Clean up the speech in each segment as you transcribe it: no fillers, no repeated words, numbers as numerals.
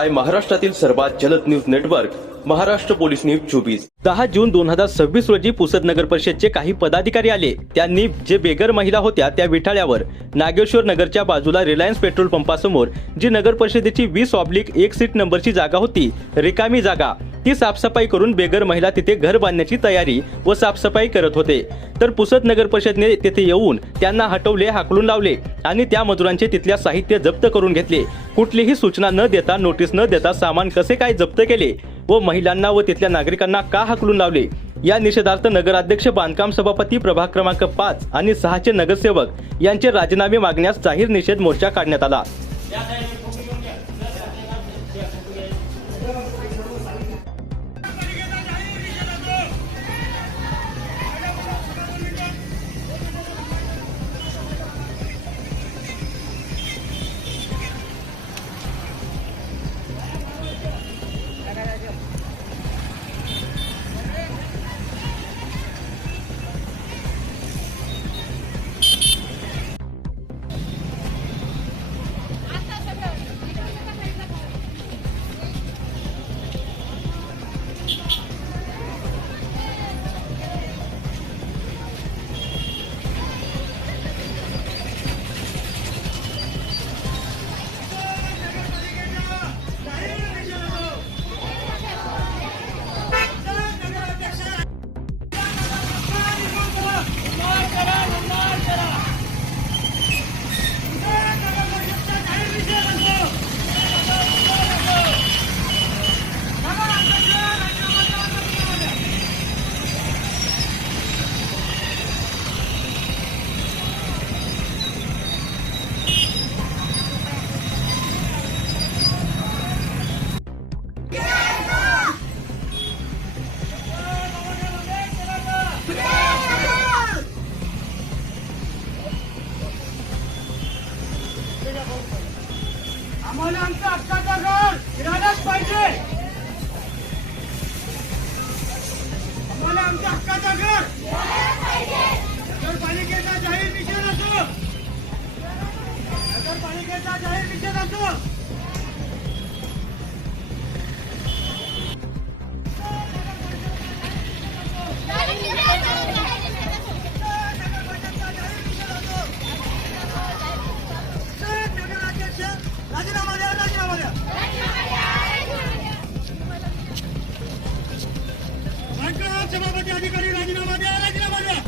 पाहताय महाराष्ट्रातील सर्वात जलद news network Maharashtra police news 24। 10 जून 2026 रोजी पुसद नगर परिषदचे काही पदाधिकारी आले। त्यांनी जे बेघर महिला होत्या त्या विठाळ्यावर नागेश्वर नगरच्या बाजूला रिलायन्स पेट्रोल पंपासमोर जी नगर परिषदेची 20/1 सीट नंबरची जागा होती, रिकामी जागा, ती साफसफाई करून बेघर महिला तिथे घर बांधण्याची तयारी व साफसफाई करत होते। तर पुसद नगर परिषदने तिथे येऊन त्यांना हटवले, हाकलून लावले आणि त्या मजुरांचे तिथल्या साहित्य जप्त करून घेतले। कुठलीही सूचना न देता, नोटीस न देता सामान कसे काय जप्त केले व महिलांना व तिथल्या नागरिकांना का हाकलून लावले, या निषेधार्थ नगराध्यक्ष, बांधकाम सभापती, प्रभाग क्रमांक 5 आणि 6 चे नगरसेवक यांचे राजीनामे मागण्यास जाहीर निषेध मोर्चा काढण्यात आला। आम्हाला आमच्या हक्काचं घर मिळालंच पाहिजे। आम्हाला आमच्या हक्काचं घर मिळालंच पाहिजे। नगरपालिकेचा जाहीर निषेध असो, नगरपालिकेचा जाहीर निषेध असो। राजीनामा द्या, राजीनामा द्या। बांधकाम सभापती अधिकारी राजीनामा द्या, राजीनामा द्या।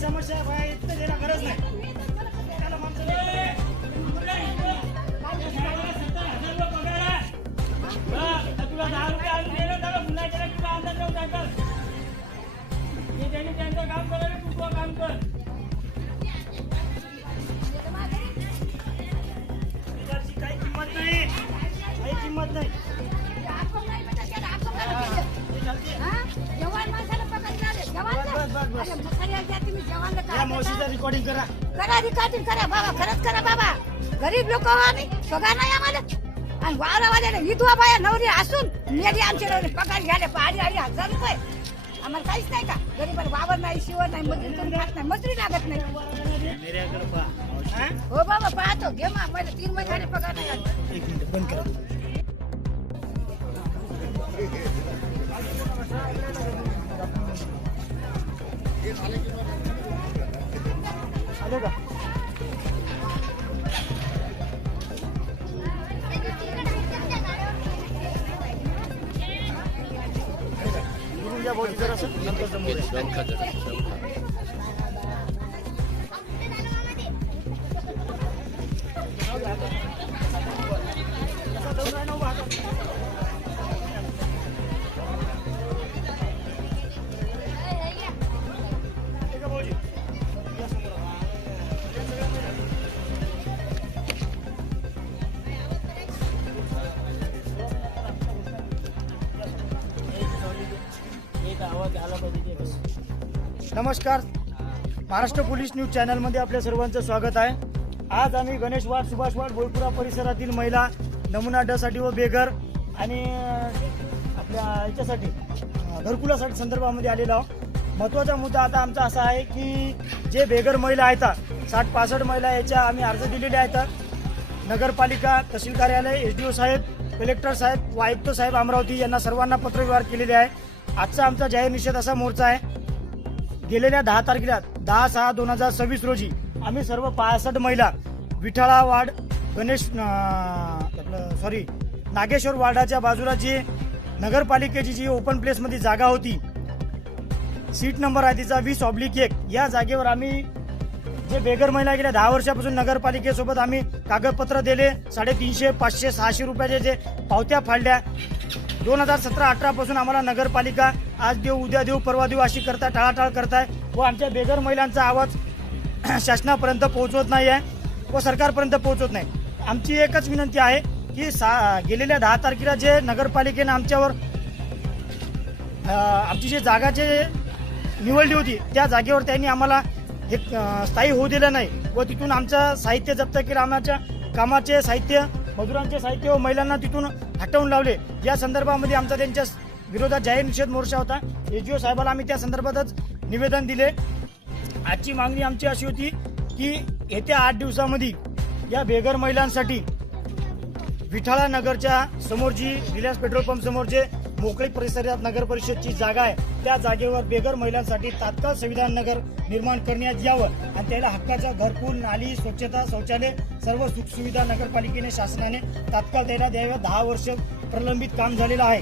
समस्या आहे, इतकं देणं गरज नाही। त्याला माणसं तुला 10 रुपये आणून दिले, त्याला पुन्हा केलं तुला अंदाज देऊन टाकल। हे त्यांनी त्यांचं काम करायला तू काम कर। रेकॉर्डिंग करा. करा रिकार्डिंग करा बाबा, खरंच करा बाबा. गरीब लोक आम्ही पगार नाही आम्हाला. आणि वावरावाल्याला विधवा बाया नवरी असून मेली आमचे नवरी पगार घ्यायला 2,500 रुपये. आम्हाला काहीच नाही का, गरीबाला वावर नाही, शिवर नाही, मजुरी करून खात नाही, मजुरी लागत नाही. कॅमेऱ्याकडे पहा. हा? हो बाबा पाहतो, घे मग मला 3 महिने झाले पगार नाही आला. एक मिनिट बंद करा. आले का? बोलून घ्या भाऊजी जरासं, नंतर जमवूया. नमस्कार, महाराष्ट्र पोलीस न्यूज चॅनलमध्ये आपल्या सर्वांचं स्वागत आहे. आज आम्ही गणेश वाड, सुभाष वाड, बोलपुरा परिसरातील महिला नमुना साठी व बेघर आणि आपल्या याच्यासाठी घरकुलासाठी संदर्भामध्ये आलेलो आहोत. महत्त्वाचा मुद्दा आता आमचा असा आहे की जे बेघर महिला आहेत 60-65 महिला याच्या आम्ही अर्ज दिलेले आहेत. नगरपालिका, तहसील कार्यालय, SDO साहेब, कलेक्टर साहेब व आयुक्त साहेब अमरावती यांना सर्वांना पत्रव्यवहार केलेले आहे. आजचा आमचा जाहीर निषेध असा मोर्चा आहे. गेलेल्या 10 तारखेला 10/6/2026 रोजी आम्ही सर्व 65 महिला विठाळा वार्ड, नागेश्वर वार्डाच्या बाजूला जी नगरपालिकेची जी ओपन प्लेसमध्ये जागा होती, सीट नंबर आहे तिचा 20/1, या जागेवर आम्ही जे बेघर महिला गेल्या 10 वर्षापासून नगरपालिकेसोबत आम्ही कागदपत्र दिले. 350, 500, 600 रुपयाचे जे पावत्या फाडल्या. 2017-18 पासून आम्हाला नगरपालिका आज देऊ, उद्या देऊ, परवा देऊ अशी करताय, टाळाटाळ करताय व आमच्या बेघर महिलांचा आवाज शासनापर्यंत पोहोचवत नाही आहे व सरकारपर्यंत पोहोचवत नाही. आमची एकच विनंती आहे की गेलेल्या 10 तारखेला जे नगरपालिकेनं आमच्यावर आमची जे जागाचे निवडली होती त्या जागेवर त्यांनी आम्हाला एक स्थायी होऊ दिलं नाही व तिथून आमचं साहित्य जप्त केलं. आमच्या कामाचे साहित्य, मजुरांचे साहित्य व महिलांना तिथून हटवून लावले. या संदर्भामध्ये आमचा त्यांच्या विरोधात जाहीर निषेध मोर्चा होता. SDO साहेबाला आम्ही त्या संदर्भातच निवेदन दिले. आजची मागणी आमची अशी होती की येत्या 8 दिवसामध्ये या बेघर महिलांसाठी विठाळा नगरच्या समोर जी रिलायन्स पेट्रोल पंप समोर जे मोकळी परिसरात नगर परिषदची जागा आहे त्या जागेवर बेघर महिलांसाठी तात्काळ संविधान नगर निर्माण करण्यात यावं आणि त्याला हक्काचं घरकुल, नाली, स्वच्छता, शौचालय सर्व सुखसुविधा नगरपालिकेने, शासनाने तात्काळ त्याला द्याव्या. 10 वर्ष प्रलंबित काम झालेलं आहे.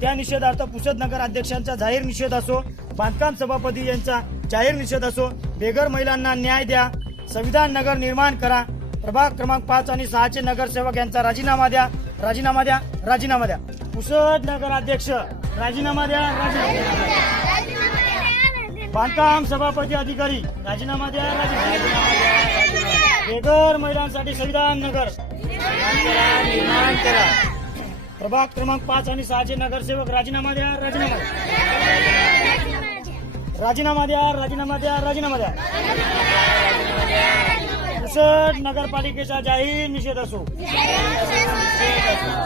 त्या निषेधार्थ पुसद नगर अध्यक्षांचा जाहीर निषेध असो, बांधकाम सभापती यांचा जाहीर निषेध असो. बेघर महिलांना न्याय द्या, संविधान नगर निर्माण करा. प्रभाग क्रमांक 5 आणि 6 चे नगरसेवक यांचा राजीनामा द्या, राजीनामा द्या, राजीनामा द्या. पुसद नगर अध्यक्ष राजीनामा द्या, राजीनामा द्या. बांधकाम सभापती अधिकारी राजीनामा द्या, राजीनामा द्या. बेघर महिलांसाठी संविधान नगर निर्माण करा. प्रभाग क्रमांक 5 आणि 6 चे नगरसेवक राजीनामा द्या, राजीनामा द्या. राजीनामा द्या, राजीनामा द्या, राजीनामा द्या. पुसद नगरपालिकेचा जाहीर निषेध असो,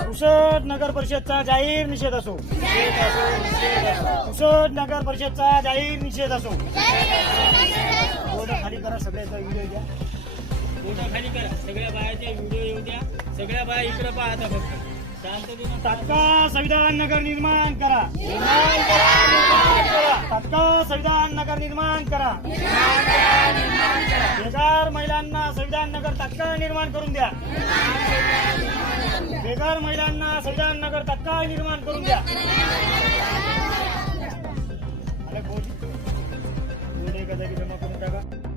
पुसद नगर परिषदचा जाहीर निषेध असो, पुसद नगर परिषदचा जाहीर निषेध असो. खाली करा, सगळ्याचा व्हिडिओ द्या. खाली करा, सगळ्या बायाचे व्हिडिओ येऊ द्या. सगळ्या बाया इकडे पाहता फक्त. तात्काळ संविधान नगर निर्माण करा, तात्काळ संविधान नगर निर्माण करा. बेघर महिलांना संविधान नगर तात्काळ निर्माण करून द्या. बेघर महिलांना संविधान नगर तात्काळ निर्माण करून द्या.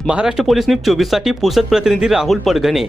महाराष्ट्र पोलीस न्यूज 24 साठी पुसद प्रतिनिधी राहुल पडघणे.